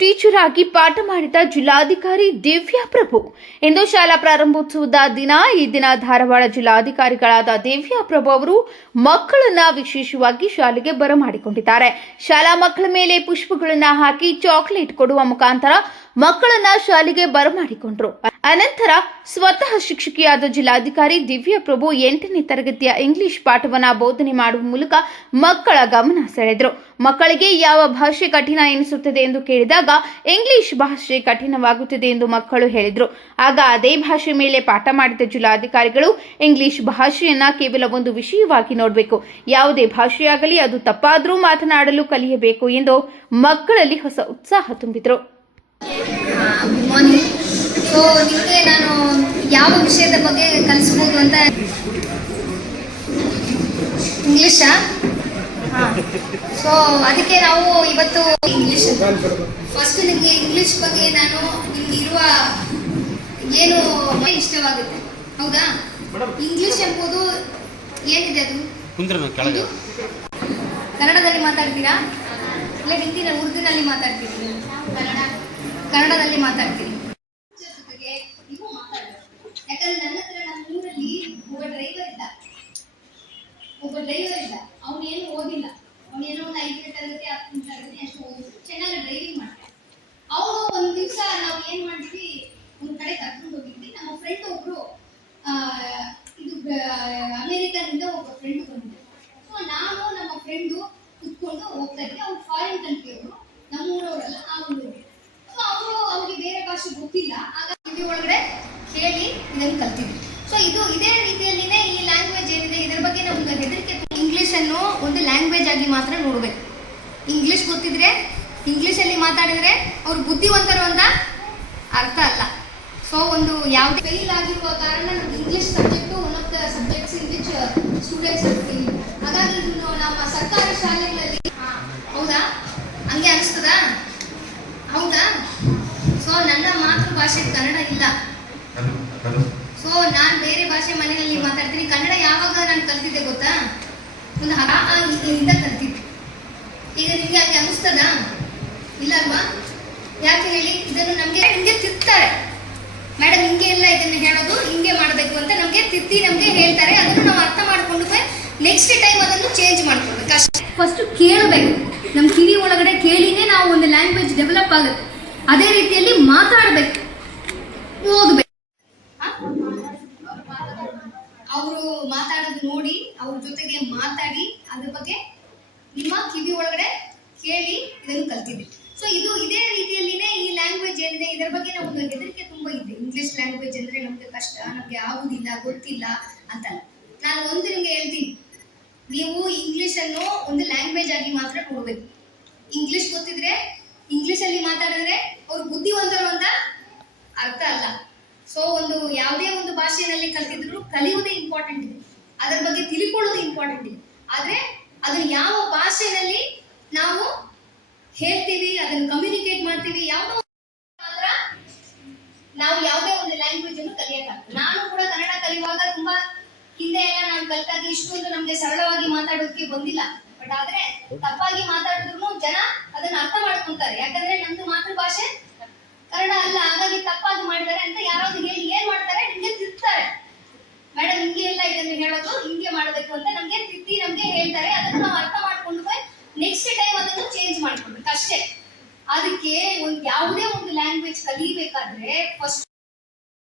Teacher ಆಗಿ ಪಾಠ ಮಾಡಿದ ಜಿಲ್ಲಾಧಿಕಾರಿ ದಿವ್ಯಾ ಪ್ರಭು ಇಂದು ಶಾಲಾ ಪ್ರಾರಂಭೋತ್ಸವದ ದಿನ. ಈ ದಿನ ಧಾರವಾಡ ಜಿಲ್ಲಾಧಿಕಾರಿಗಳಾದ ದಿವ್ಯಾ ಪ್ರಭು ಅವರು ಮಕ್ಕಳನ್ನ ವಿಶೇಷವಾಗಿ ಶಾಲೆಗೆ ಬರಮಾಡಿಕೊಂಡಿದ್ದಾರೆ. ಶಾಲಾ ಮಕ್ಕಳ ಮೇಲೆ ಪುಷ್ಪಗಳನ್ನ ಹಾಕಿ ಚಾಕ್ಲೇಟ್ ಕೊಡುವ ಮುಖಾಂತರ ಮಕ್ಕಳನ್ನ ಶಾಲೆಗೆ ಬರಮಾಡಿಕೊಂಡ್ರು. ಅನಂತರ ಸ್ವತಃ ಶಿಕ್ಷಕಿಯಾದ ಜಿಲ್ಲಾಧಿಕಾರಿ ದಿವ್ಯಾ ಪ್ರಭು 8ನೇ ತರಗತಿಯ ಇಂಗ್ಲಿಷ್ ಪಾಠವನ್ನ ಬೋಧನೆ ಮಾಡುವ ಮೂಲಕ ಮಕ್ಕಳ ಗಮನ ಸೆಳೆದರು. ಮಕ್ಕಳಿಗೆ ಯಾವ ಭಾಷೆ ಕಠಿಣ ಎನಿಸುತ್ತದೆ ಎಂದು ಕೇಳಿದಾಗ ಇಂಗ್ಲಿಷ್ ಭಾಷೆ ಕಠಿಣವಾಗುತ್ತದೆ ಎಂದು ಮಕ್ಕಳು ಹೇಳಿದರು. ಆಗ ಅದೇ ಭಾಷೆ ಮೇಲೆ ಪಾಠ ಮಾಡಿದ ಜಿಲ್ಲಾಧಿಕಾರಿಗಳು ಇಂಗ್ಲಿಷ್ ಭಾಷೆಯನ್ನ ಕೇವಲ ಒಂದು ವಿಷಯವಾಗಿ ನೋಡಬೇಕು, ಯಾವುದೇ ಭಾಷೆಯಾಗಲಿ ಅದು ತಪ್ಪಾದರೂ ಮಾತನಾಡಲು ಕಲಿಯಬೇಕು ಎಂದು ಮಕ್ಕಳಲ್ಲಿ ಹೊಸ ಉತ್ಸಾಹ ತುಂಬಿದರು. Good morning. ಸೊ ನಿಮಗೆ ನಾನು ಯಾವ ವಿಷಯದ ಬಗ್ಗೆ ಕಲಿಸ್ಬೋದು ಅಂತ, ಇಂಗ್ಲಿಷಾ? ಸೊ ಅದಕ್ಕೆ ನಾವು ಇವತ್ತು ಇಂಗ್ಲಿಷ್ ಫಸ್ಟ್ ನಿಮಗೆ ಇಂಗ್ಲಿಷ್ ಬಗ್ಗೆ ನಾನು ನಿಮ್ಗೆ ಇರುವ ಏನು ಇಷ್ಟವಾಗುತ್ತೆ, ಹೌದಾ? ಇಂಗ್ಲಿಷ್ ಎಂಬುದು ಏನಿದೆ, ಅದು ಕನ್ನಡದಲ್ಲಿ ಮಾತಾಡ್ತೀರಾ ಇಲ್ಲ ಹಿಂದಿನ ಉರ್ದುನಲ್ಲಿ ಮಾತಾಡ್ತೀರಿ? ಕನ್ನಡದಲ್ಲಿ ಮಾತಾಡ್ತೀನಿ. ನೀವು ಮಾತಾಡಬೇಕು. ಯಾಕಂದ್ರೆ ನನ್ನ ಹತ್ರ ನಮ್ಮ ಊರಲ್ಲಿ ಒಬ್ಬ ಡ್ರೈವರ್ ಇದ್ದ. ಅವನೇನು ಓದಿಲ್ಲ, ಅವನೇನೋ ಒಂದು 5ನೇ ತರಗತಿ 10ನೇ ತರಗತಿ ಅಷ್ಟು ಓದಿದ್ರು, ಚೆನ್ನಾಗಿ ಡ್ರೈವಿಂಗ್ ಮಾಡ್ತಾರೆ. ಅವನು ಒಂದು ದಿವಸ ನಾವು ಏನ್ ಮಾಡಿದ್ವಿ, ಒಂದ್ ಕಡೆ ಕರ್ಕೊಂಡು ಹೋಗಿದ್ವಿ. ನಮ್ಮ ಫ್ರೆಂಡ್ ಒಬ್ರು ಇದು ಅಮೆರಿಕನಿಂದ ಒಬ್ಬ ಫ್ರೆಂಡ್ ಬಂದಿದ್ರು. ಸೊ ನಾನು ನಮ್ಮ ಫ್ರೆಂಡು ಕುತ್ಕೊಂಡು ಹೋಗ್ತಾ ಇದ್ವಿ. ಅವ್ರು ಫಾರಿನ್ ಕಂಟ್ರಿಯವರು, ನಮ್ಮ ಊರವರಲ್ಲ, ಆ ಊರವರು. ಸೊ ಅವ್ರಿಗೆ ಬೇರೆ ಭಾಷೆ ಗೊತ್ತಿಲ್ಲ. ಆಗ ಒಳಗಡೆ ಕೇಳಿ ಇದನ್ನು ಕಲ್ತಿದ್ವಿ. ಸೊ ಇದೇ ರೀತಿಯಲ್ಲಿನೇ ಈ ಲ್ಯಾಂಗ್ವೇಜ್ ಏನಿದೆ ಇದರ ಬಗ್ಗೆ ನಮ್ಗೆ ಹೆದರಿಕೆ. ಇಂಗ್ಲಿಷ್ ಅನ್ನು ಒಂದು ಲ್ಯಾಂಗ್ವೇಜ್ ಆಗಿ ಮಾತ್ರ ನೋಡ್ಬೇಕು. ಇಂಗ್ಲಿಷ್ ಗೊತ್ತಿದ್ರೆ, ಇಂಗ್ಲಿಷಲ್ಲಿ ಮಾತಾಡಿದ್ರೆ ಅವ್ರು ಬುದ್ಧಿವಂತರು ಅಂತ ಅರ್ಥ ಅಲ್ಲ. ಸೊ ಒಂದು ಯಾವುದೇ ಫೇಲ್ ಆಗಿರುವ ಕಾರಣ ನಮ್ಗೆ English subject one of the subjects in which students fail. ಹಾಗಾಗಿ ನಮ್ಮ ಸರ್ಕಾರಿ ಶಾಲೆಗಳಲ್ಲಿ ಹೌದಾ ಹಂಗೆ ಅನಿಸ್ತದಾ? ಹೌದಾ? ಸೊ ನನ್ನ ಮಾತೃಭಾಷೆ ಕನ್ನಡ ಇಲ್ಲ. ಸೊ ನಾನು ಬೇರೆ ಭಾಷೆ ಮನೆಯಲ್ಲಿ ಮಾತಾಡ್ತೀನಿ. ಕನ್ನಡ ಯಾವಾಗ ನಾನು ಕಲ್ತಿದ್ದೆ ಗೊತ್ತಾ? ಒಂದು ಇಂದ ಕಲ್ತಿದ್ದೆ. ಈಗ ನಿಮ್ಗೆ ಹಾಗೆ ಅನಿಸ್ತದಾ? ಇಲ್ಲ ಅಲ್ವಾ? ಯಾಕೆ ಹೇಳಿ? ಇದನ್ನು ನಮ್ಗೆ ಹಿಂಗೆ ತಿರ್ತಾರೆ ಮೇಡಮ್, ಹಿಂಗೆ ಇಲ್ಲ ಇದನ್ನು ಹೇಳೋದು, ಹಿಂಗೆ ಮಾಡಬೇಕು ಅಂತ ನಮ್ಗೆ ತಿರ್ತಿ ನಮ್ಗೆ ಹೇಳ್ತಾರೆ. ಅದನ್ನು ನಾವು ಅರ್ಥ ಮಾಡ್ಕೊಂಡು ನೆಕ್ಸ್ಟ್ ಟೈಮ್ ಅದನ್ನು ಚೇಂಜ್ ಮಾಡ್ಕೊಳ್ಬೇಕು ಅಷ್ಟೇ. ಫಸ್ಟ್ ಕೇಳಬೇಕು, ನಮ್ಮ ಕಿವಿ ಒಳಗಡೆ ಕೇಳಿನೇ ನಾವು ಒಂದು ಲ್ಯಾಂಗ್ವೇಜ್ ಡೆವಲಪ್ ಆಗುತ್ತೆ. ಅದೇ ರೀತಿಯಲ್ಲಿ ಮಾತಾಡಬೇಕು, ಓದಬೇಕು. ಅವರು ಮಾತಾಡೋದು ನೋಡಿ ಅವ್ರ ಜೊತೆಗೆ ಮಾತಾಡಿ ಅದ್ರ ಬಗ್ಗೆ ನಿಮ್ಮ ಕಿವಿ ಒಳಗಡೆ ಕೇಳಿ ಇದನ್ನು ಕಲ್ತಿದ್ವಿ. ಸೊ ಇದೇ ರೀತಿಯಲ್ಲಿನೇ ಈ ಲ್ಯಾಂಗ್ವೇಜ್ ಏನಿದೆ ಇದರ ಬಗ್ಗೆ ನಮ್ಗೆ ಹೆದರಿಕೆ ತುಂಬಾ ಇದೆ. ಇಂಗ್ಲಿಷ್ ಲ್ಯಾಂಗ್ವೇಜ್ ಅಂದ್ರೆ ನಮ್ಗೆ ಕಷ್ಟ, ನಮ್ಗೆ ಆಗುದಿಲ್ಲ, ಗೊತ್ತಿಲ್ಲ ಅಂತಲ್ಲ. ನಾನು ಒಂದು ನಿಮ್ಗೆ ಹೇಳ್ತೀನಿ, ನೀವು ಇಂಗ್ಲಿಷ್ ಅನ್ನು ಒಂದು ಲ್ಯಾಂಗ್ವೇಜ್ ಆಗಿ ಮಾತ್ರ ನೋಡ್ಬೇಕು. ಇಂಗ್ಲಿಷ್ ಗೊತ್ತಿದ್ರೆ, ಇಂಗ್ಲಿಷ್ ಅಲ್ಲಿ ಮಾತಾಡಿದ್ರೆ ಅವ್ರು ಬುದ್ಧಿವಂತರು ಅಂತ ಅರ್ಥ ಅಲ್ಲ. ಸೊ ಯಾವುದೇ ಒಂದು ಭಾಷೆಯಲ್ಲಿ ಕಲ್ತಿದ್ರು ಕಲಿಯುವುದೇ ಇಂಪಾರ್ಟೆಂಟ್ ಇದೆ, ಅದರ ಬಗ್ಗೆ ತಿಳ್ಕೊಳ್ಳೋದು ಇಂಪಾರ್ಟೆಂಟ್ ಇದೆ. ಆದ್ರೆ ಅದನ್ನ ಯಾವ ಭಾಷೆಯಲ್ಲಿ ನಾವು ಹೇಳ್ತೀವಿ, ಅದನ್ನು ಕಮ್ಯುನಿಕೇಟ್ ಮಾಡ್ತೀವಿ, ಯಾವುದೋ ಮಾತ್ರ ನಾವು ಯಾವುದೇ ಒಂದು ಲ್ಯಾಂಗ್ವೇಜ್ ಅನ್ನು ಕಲಿಯಕ್ಕಾಗ್ತದೆ. ನಾನು ಕೂಡ ಕನ್ನಡ ಕಲಿಯುವಾಗ ತುಂಬಾ ಹಿಂದೆ ಎಲ್ಲ ನಾನು ಕಲಿತಾಗ ಇಷ್ಟೊಂದು ನಮ್ಗೆ ಸರಳವಾಗಿ ಮಾತಾಡೋದಕ್ಕೆ ಬಂದಿಲ್ಲ. ಬಟ್ ಆದ್ರೆ ತಪ್ಪಾಗಿ ಮಾತಾಡಿದ್ರು ಜನ ಅದನ್ನ ಅರ್ಥ ಮಾಡ್ಕೊಂತಾರೆ. ಯಾಕಂದ್ರೆ ನಮ್ದು ಮಾತೃಭಾಷೆ ಕನ್ನಡ ಅಲ್ಲ, ಹಾಗಾಗಿ ತಪ್ಪಾಗಿ ಮಾಡಿದ್ದಾರೆ ಅಂತ ಯಾರಾದ್ರೂ ಹೇಳಿ ಏನ್ ಮಾಡ್ತಾರೆ, ನಿಮ್ಗೆ ತಿರ್ತಾರೆ. ಮೇಡಮ್ ಹಿಂಗೆ ಇಲ್ಲ ಇದನ್ನು ಹೇಳೋದು, ಹಿಂಗೆ ಮಾಡಬೇಕು ಅಂತ ನಮ್ಗೆ ತಿರ್ತಿ ನಮ್ಗೆ ಹೇಳ್ತಾರೆ. ಅದನ್ನು ನಾವು ಅರ್ಥ ಮಾಡ್ಕೊಂಡು ನೆಕ್ಸ್ಟ್ ಟೈಮ್ ಅದನ್ನು ಚೇಂಜ್ ಮಾಡ್ಕೊಳ್ಬೇಕು ಅಷ್ಟೇ. ಅದಕ್ಕೆ ಯಾವುದೇ ಒಂದು ಲ್ಯಾಂಗ್ವೇಜ್ ಕಲಿಬೇಕಾದ್ರೆ ಫಸ್ಟ್